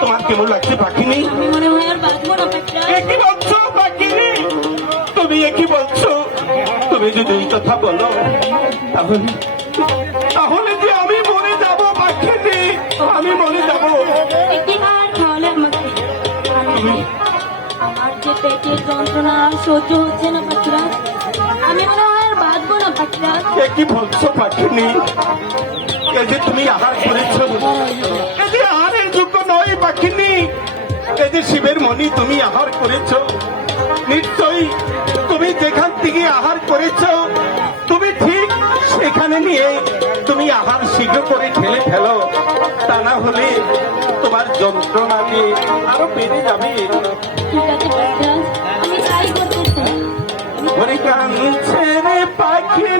তোমার কেমন লাগছে পাখিনি মনে হয় একই বলছো পাখিনি তুমি একই বলছো? তুমি যদি এই কথা বলো তাহলে তাহলে যে আমি মরে যাব পাখিনি আমি মরে যাব। আমার যে পেটের যন্ত্রণা সহ্য হচ্ছে না আমি মনে হয় আর বাঁচবো না পাখিরাজ একই বলছো পাখিনি তুমি আহার করেছ। যে শিবের মনি তুমি আহার করেছ নিশ্চয়ই তুমি যেখান থেকে আহার করেছ তুমি ঠিক সেখানে নিয়ে তুমি আহার শীঘ্র করে ঠেলে ফেলো। তা না হলে তোমার যন্ত্রণা দিয়ে আরও বেড়ে যাবে। ঠিক আছে পাখিরাজ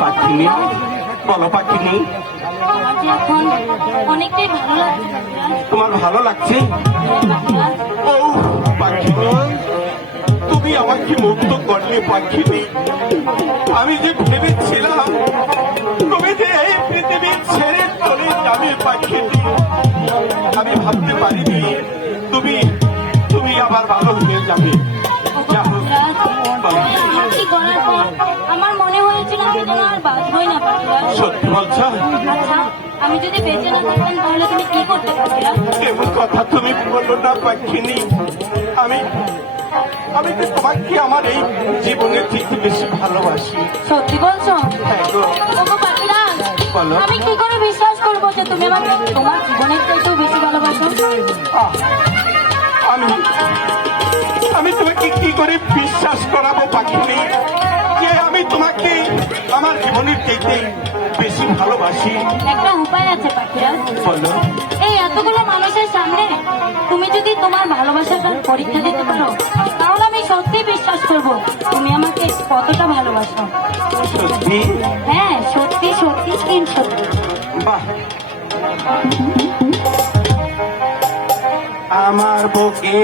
পাখিনি বলি পাখিনি। এখন অনেকটাই ভালো লাগছে। তোমার ভালো লাগছে? ও পাখিনি তুমি আমাকে মুক্ত করলে পাখিনি আমি যে ভেবেছিলাম তুমি যে এই পৃথিবী ছেড়ে চলে যাবে পাখিনি আমি ভাবতে পারিনি তুমি তুমি আবার ভালো হয়ে যাবে। আমার মনে হয়েছিল আমি আর বাঁচবই না সত্যি বলছো? আচ্ছা আমি যদি বেঁচে না থাকতাম তাহলে তুমি কি করতে এমন কথা তুমি বলল না পাখিনি। আমি আমি তো তোমাকে আমার এই জীবনের থেকে বেশি ভালোবাসি। সত্যি বলছো? হ্যাঁ বলো। আমি কি করে বিশ্বাস করব যে তুমি আমাকে তোমার জীবনের চাইতেও বেশি ভালোবাসো? আমি আমি তোমাকে কি করে বিশ্বাস করাবো পাখিনি? যে আমি তোমাকে আমার জীবনের থেকে বেশি ভালোবাসি। একটা উপায় আছে পাখিরাজ বলো। এই এতগুলো মানুষের সামনে তুমি যদি তোমার ভালোবাসাটার পরীক্ষা দিতে পারো তাহলে আমি সত্যি বিশ্বাস করব তুমি আমাকে কতটা ভালোবাসো। সত্যি? হ্যাঁ সত্যি সত্যি তিন সত্যি। বাহ। আমার বুকে